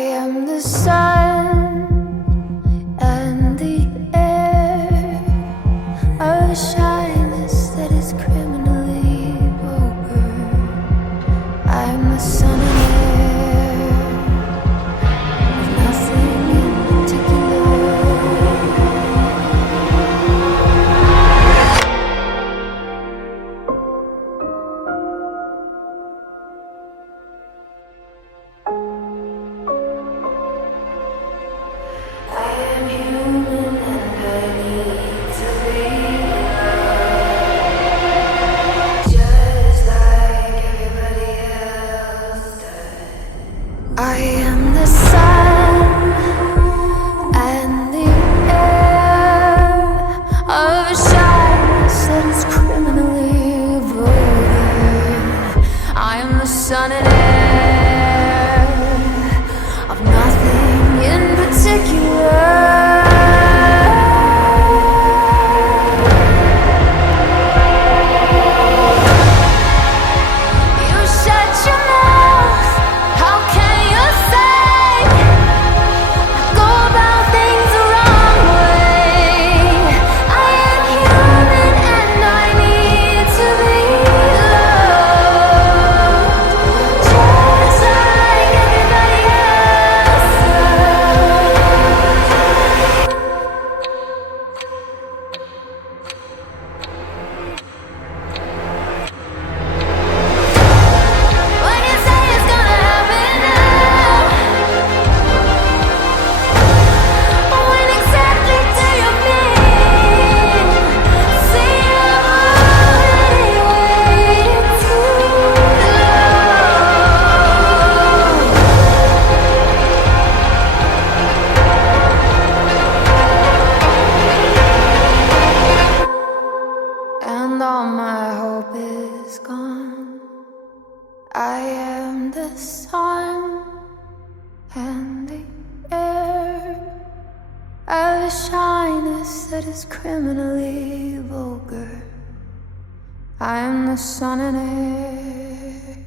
am the sun and the air, a shyness that is criminally vulgar. I am the sun and air of nothing in particular. I am human and I need to be loved, just like everybody else does. I am the sun and the air of a shyness that is criminally vulgar. I am the sun and air of nothing in particular. You shut your mouth. How can you say I go about things the wrong way? I am human and I need to be loved, just like everybody else When you say it's gonna happen now, when exactly do you mean? See, I've already waited too long, and all my hope is gone. I am the sun and the air of a shyness that is criminally vulgar. I am the sun and air